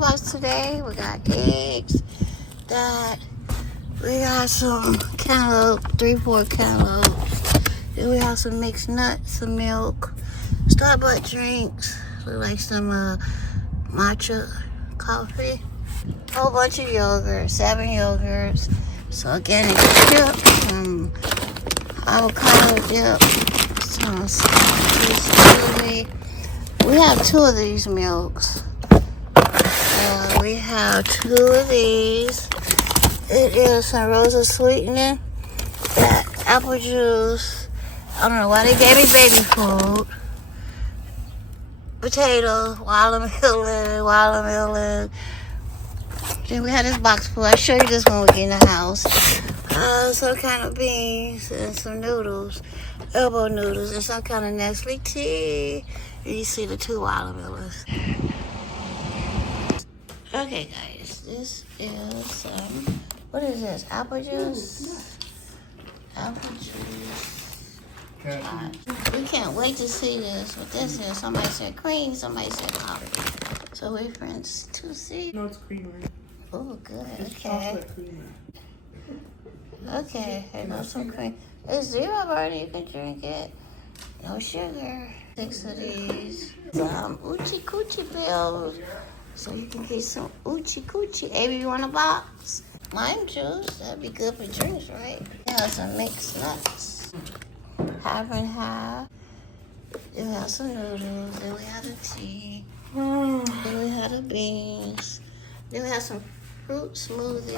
box today. We got eggs, we got some cantaloupe, 3-4 cantaloupes. Then we have some mixed nuts, some milk, Starbucks drinks, look like some matcha coffee, a whole bunch of yogurt, 7 yogurts, some organic chips, some avocado dip, some smoothie. We have 2 of these milks. We have 2 of these. It is some Rosa sweetening, apple juice. I don't know why they gave me baby food. Potatoes, watermelon. Then we have this box full. I'll show you this when we get in the house. Some kind of beans and some noodles, elbow noodles, and some kind of Nestle tea. And you see the 2 watermelons. Okay, guys, this is what is this? Apple juice? Apple juice. We can't wait to see this. What this is? Somebody said cream, somebody said coffee. So we're friends to see. No, it's creamer. Oh, good. It's Okay. chocolate creamer. Okay, here goes some cream. It's 0 burn, you can drink it. No sugar. 6 of these. Some Oochie Coochie pills. So you can get some Oochie Coochie. Maybe you want a box? Lime juice, that'd be good for drinks, right? We have some mixed nuts. Half and half. Then we have some noodles. Then we have the tea. Then we have the beans. Then we have some fruit smoothie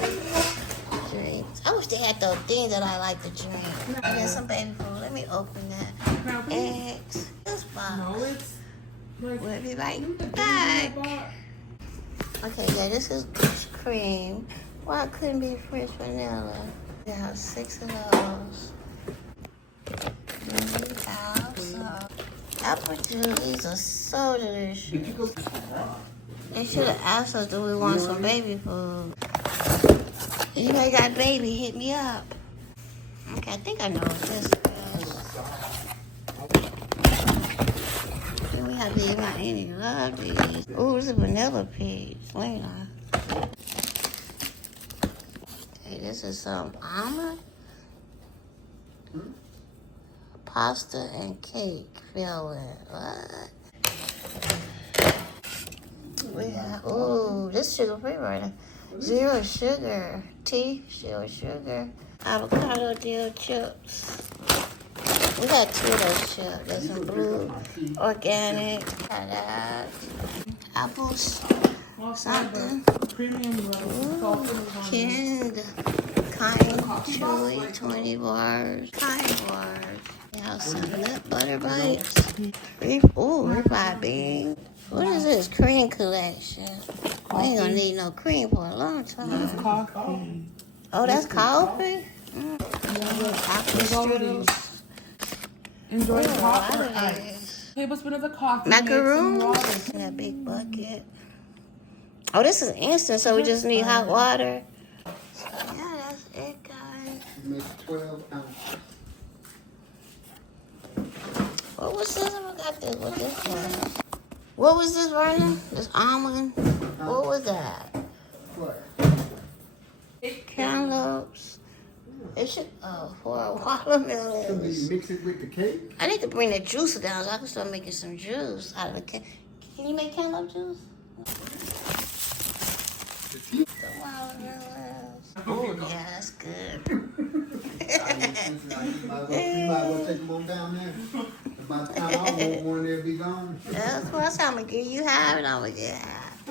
drinks. I wish they had those things that I like to drink. I got some baby food. Let me open that. Eggs. This box. No, it's like, We'll be right back. Okay, yeah, this is cream. Why it couldn't be French vanilla? We have 6 of those. Then we have some apple juice. These are so delicious. They should have asked us, do we want some baby food? If anybody got baby, hit me up. Okay, I think I know what this is. Then we have these. My auntie love these. Ooh, this is vanilla peach. Wait on. Okay, this is some almond. Pasta and cake filling. What? We have, ooh, this sugar free right now. 0 sugar. Tea, 0 sugar. Avocado dill chips. We got 2 of those chips. There's some blue, organic. Got that. Apples. Something. premium Ooh, canned cotton chewy 20 bars. Kind bars. We have some nut butter bites. Ooh, ribeye beans. What is this? Cream collection. We ain't gonna need no cream for a long time. That's coffee. Oh, that's coffee? Apple strudels. Enjoy the Ooh, hot a or lot of ice. these. Tablespoon of the coffee. Macaroons in that big bucket. Oh, this is instant, so we just need hot water. So, yeah, that's it, guys. Make 12 ounces. What was this? I forgot this. What this was. What was this, Vernon? This almond? What was that? What? Cantaloupes. It should, for a So watermelon. you mix it with the cake? I need to bring the juicer down so I can start making some juice out of the can. Can you make cantaloupe juice? The watermelons. Oh, yeah, that's good. You might well take them on down there. By the time I want one, they'll be gone. That's what I'm gonna get you half and I'm gonna get half.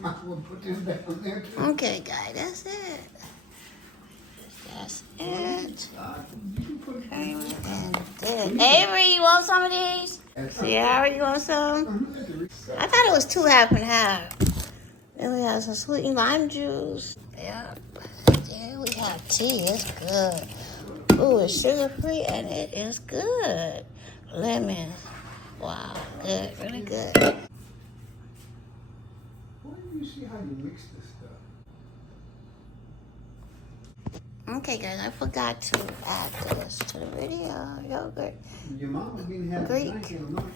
Might as well put this down there too. Okay, guys, that's it. That's it. Okay, and good. Avery, you want some of these? Sierra, you want some? I thought it was 2 half and half. Then we have some sweet lime juice. Yep. Then we have tea. It's good. Ooh, it's sugar free and it is good. Lemon. Wow, good, really good. Why do you see how you mix this stuff? Okay, guys, I forgot to add this to the video. Yogurt. Your mama didn't have Greek. a drink in a month.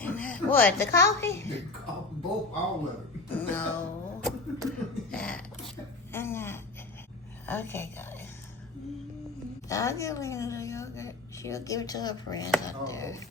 And what, the coffee? They call both, all of it. No. That and that. Okay, guys. I'll give Lena the yogurt. She'll give it to her friends out there.